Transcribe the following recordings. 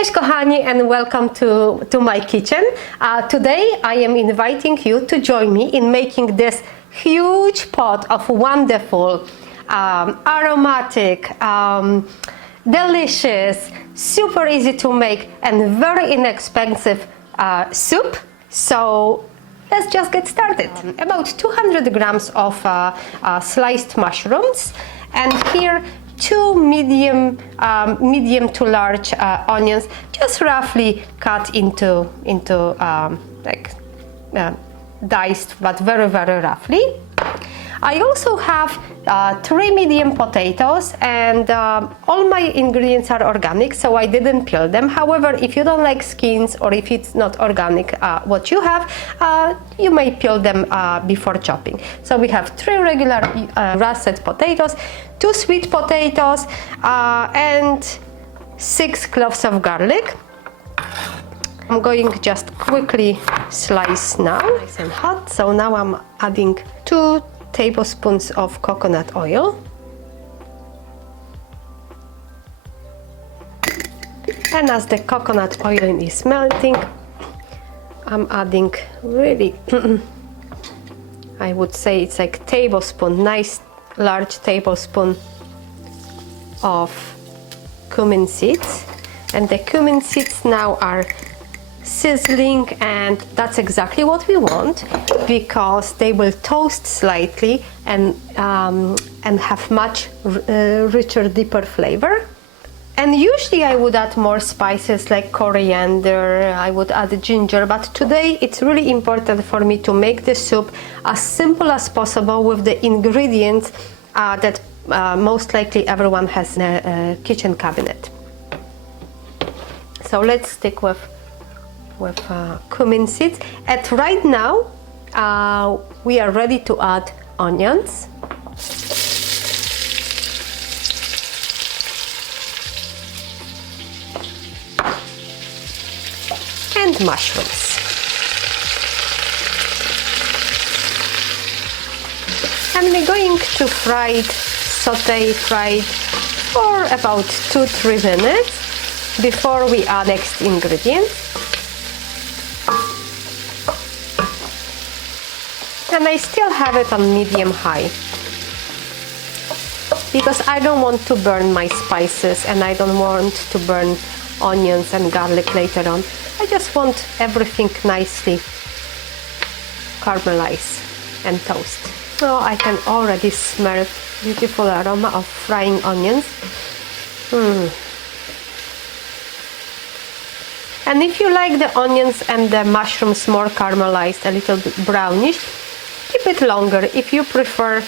Cześć kochani and welcome to my kitchen. Today I am inviting you to join me in making this huge pot of wonderful, aromatic, delicious, super easy to make and very inexpensive soup. So let's just get started. About 200 grams of sliced mushrooms, and here 2 medium to large onions, just roughly cut into diced, but very roughly. I also have 3 medium potatoes, and all my ingredients are organic, so I didn't peel them. However, if you don't like skins or if it's not organic what you have, you may peel them before chopping. So we have 3 regular russet potatoes, 2 sweet potatoes, and 6 cloves of garlic. I'm going just quickly slice now, nice and hot. So now I'm adding 2 tablespoons of coconut oil, and as the coconut oil is melting, I'm adding really I would say it's like tablespoon, nice large tablespoon of cumin seeds, and the cumin seeds now are sizzling, and that's exactly what we want because they will toast slightly and have much richer, deeper flavor. And usually I would add more spices like coriander, I would add ginger, but today it's really important for me to make the soup as simple as possible with the ingredients that most likely everyone has in a kitchen cabinet. So let's stick with cumin seeds. And right now we are ready to add onions. And mushrooms. And we're going to saute for about 2-3 minutes before we add next ingredients. And I still have it on medium-high because I don't want to burn my spices and I don't want to burn onions and garlic later on. I just want everything nicely caramelized and toast. So I can already smell beautiful aroma of frying onions. And if you like the onions and the mushrooms more caramelized, a little bit brownish, keep it longer. If you prefer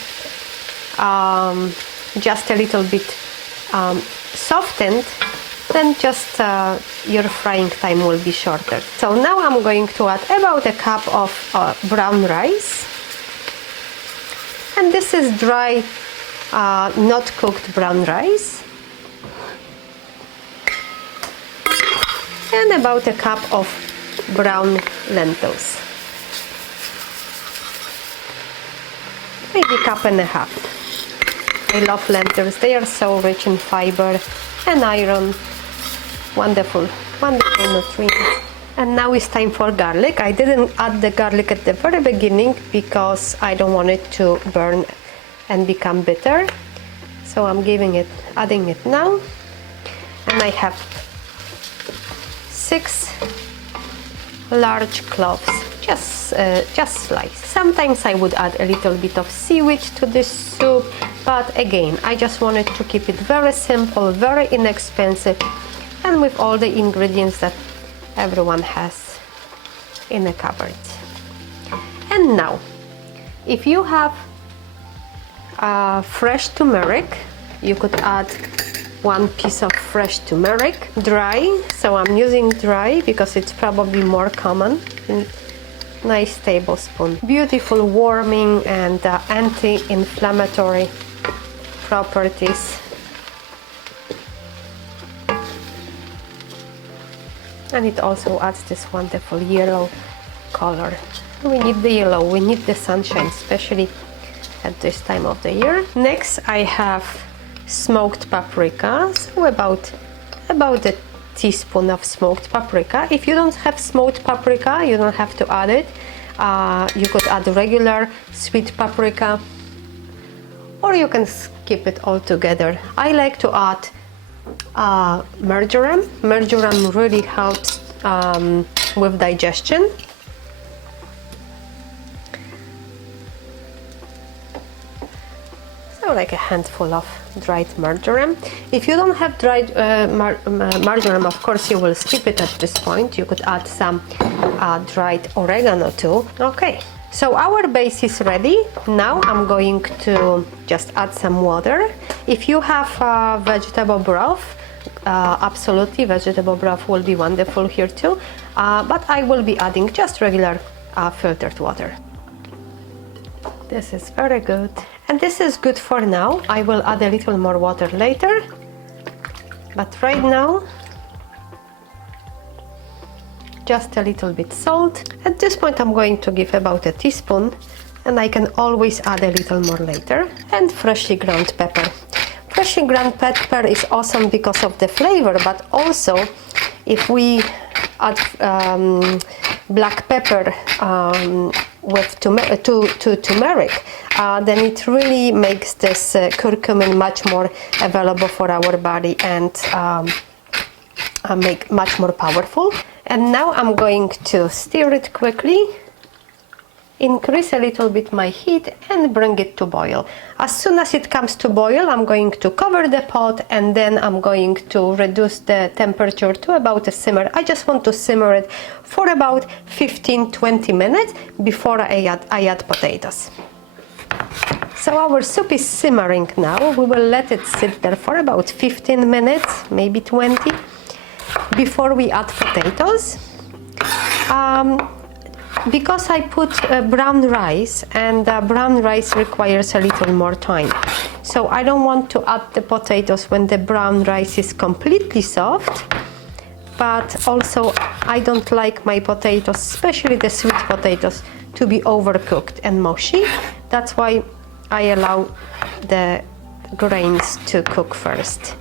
just a little bit softened, then just your frying time will be shorter. So now I'm going to add about a cup of brown rice, and this is dry, not cooked brown rice, and about a cup of brown lentils, maybe a cup and a half. I love lentils, they are so rich in fiber and iron. Wonderful nutrients. And now it's time for garlic. I didn't add the garlic at the very beginning because I don't want it to burn and become bitter. So I'm adding it now. And I have 6 large cloves, just sliced. Sometimes I would add a little bit of seaweed to this soup, but again, I just wanted to keep it very simple, very inexpensive, and with all the ingredients that everyone has in the cupboard. And now, if you have fresh turmeric, you could add 1 piece of fresh turmeric, dry. So I'm using dry because it's probably more common. Nice tablespoon. Beautiful warming and anti-inflammatory properties. And it also adds this wonderful yellow color. We need the yellow, we need the sunshine, especially at this time of the year. Next I have smoked paprika, so about a teaspoon of smoked paprika. If you don't have smoked paprika, you don't have to add it. You could add regular sweet paprika, or you can skip it altogether. I like to add marjoram. Marjoram really helps with digestion. So like a handful of dried marjoram. If you don't have dried marjoram, of course you will skip it at this point. You could add some dried oregano too. Okay, so our base is ready. Now I'm going to just add some water. If you have vegetable broth, absolutely vegetable broth will be wonderful here too, but I will be adding just regular filtered water. This is very good, and this is good for now. I will add a little more water later, but right now just a little bit salt. At this point I'm going to give about a teaspoon, and I can always add a little more later. And freshly ground pepper. Freshly ground pepper is awesome because of the flavor, but also if we add black pepper with turmeric, then it really makes this curcumin much more available for our body and make much more powerful. And now I'm going to stir it quickly, increase a little bit my heat and bring it to boil. As soon as it comes to boil, I'm going to cover the pot, and then I'm going to reduce the temperature to about a simmer. I just want to simmer it for about 15-20 minutes before I add potatoes. So our soup is simmering now. We will let it sit there for about 15 minutes, maybe 20, before we add potatoes. Because I put brown rice, and brown rice requires a little more time, so I don't want to add the potatoes when the brown rice is completely soft, but also I don't like my potatoes, especially the sweet potatoes, to be overcooked and mushy. That's why I allow the grains to cook first.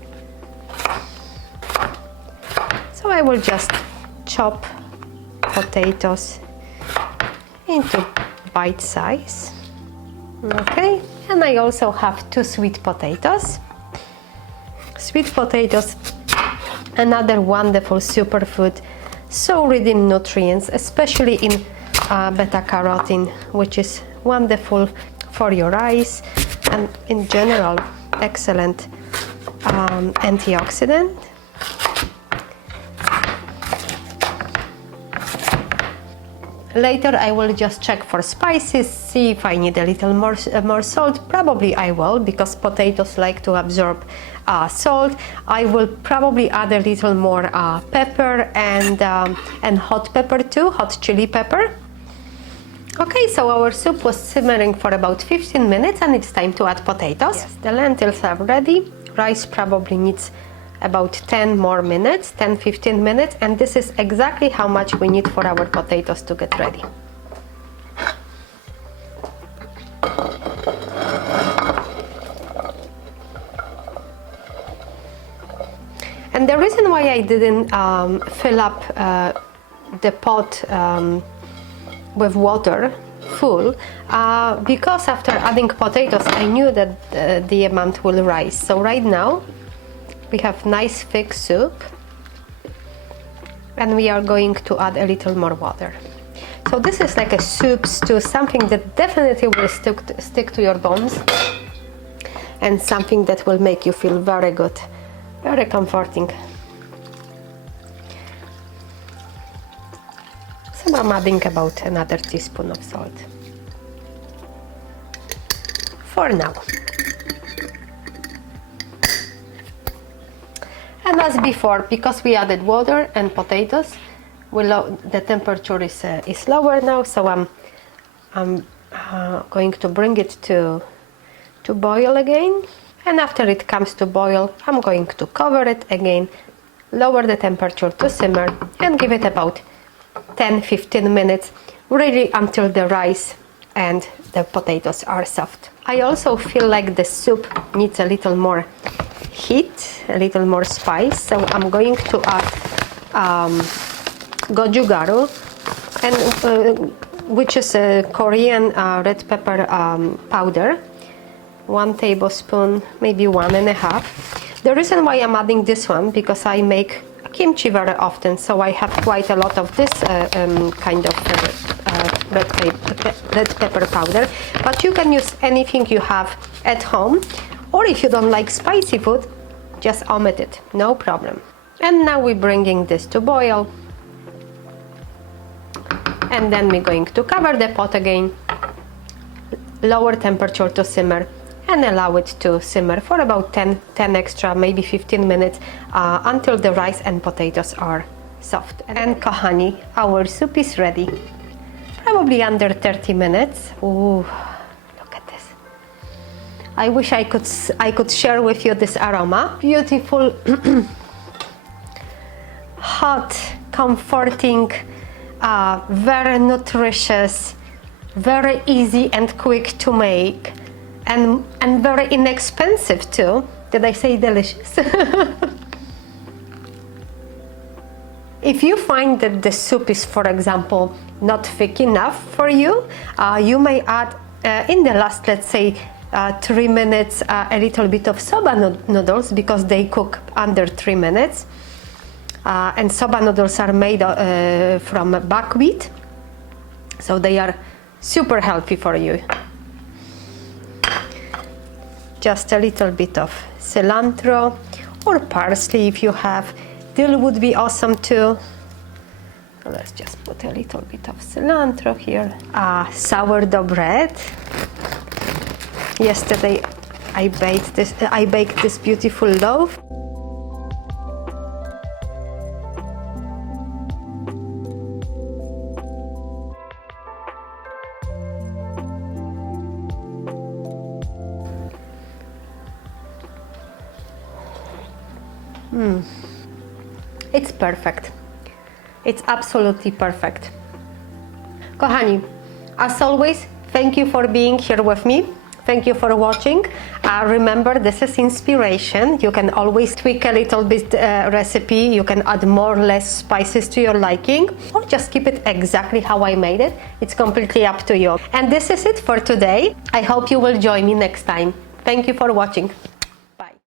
So I will just chop potatoes into bite size. Okay, and I also have 2 sweet potatoes. Sweet potatoes, another wonderful superfood, so rich in nutrients, especially in beta carotene, which is wonderful for your eyes, and in general excellent antioxidant. Later I will just check for spices, see if I need a little more salt. Probably I will, because potatoes like to absorb salt. I will probably add a little more pepper and hot pepper too, hot chili pepper. Okay, so our soup was simmering for about 15 minutes and it's time to add potatoes. Yes, the lentils are ready. Rice probably needs about 10 more minutes, 10-15 minutes, and this is exactly how much we need for our potatoes to get ready. And the reason why I didn't fill up the pot with water full, because after adding potatoes I knew that the amount will rise. So right now we have nice thick soup, and we are going to add a little more water. So this is like a soup stew, something that definitely will stick to your bones, and something that will make you feel very good, very comforting. So I'm adding about another teaspoon of salt for now. And as before, because we added water and potatoes, the temperature is lower now, so I'm going to bring it to boil again. And after it comes to boil, I'm going to cover it again, lower the temperature to simmer, and give it about 10-15 minutes, really until the rice and the potatoes are soft. I also feel like the soup needs a little more heat, a little more spice. So I'm going to add gochugaru, and which is a Korean red pepper powder. 1 tablespoon, maybe 1.5. The reason why I'm adding this one, because I make kimchi very often, so I have quite a lot of this kind of red pepper powder. But you can use anything you have at home, or if you don't like spicy food, just omit it, no problem. And now we're bringing this to boil. And then we're going to cover the pot again, lower temperature to simmer, and allow it to simmer for about 10 extra, maybe 15 minutes, until the rice and potatoes are soft. And kochani, our soup is ready. Probably under 30 minutes. Ooh, look at this. I wish I could share with you this aroma. Beautiful, hot, comforting, very nutritious, very easy and quick to make. And very inexpensive too. Did I say delicious? If you find that the soup is, for example, not thick enough for you, you may add in the last, let's say, 3 minutes, a little bit of soba noodles, because they cook under 3 minutes. And soba noodles are made from buckwheat, so they are super healthy for you. Just a little bit of cilantro or parsley if you have. Dill would be awesome too. Let's just put a little bit of cilantro here. Sourdough bread. Yesterday I baked this beautiful loaf. It's perfect. It's absolutely perfect. Kochani, as always, thank you for being here with me. Thank you for watching. Remember, this is inspiration. You can always tweak a little bit recipe. You can add more or less spices to your liking, or just keep it exactly how I made it. It's completely up to you. And this is it for today. I hope you will join me next time. Thank you for watching.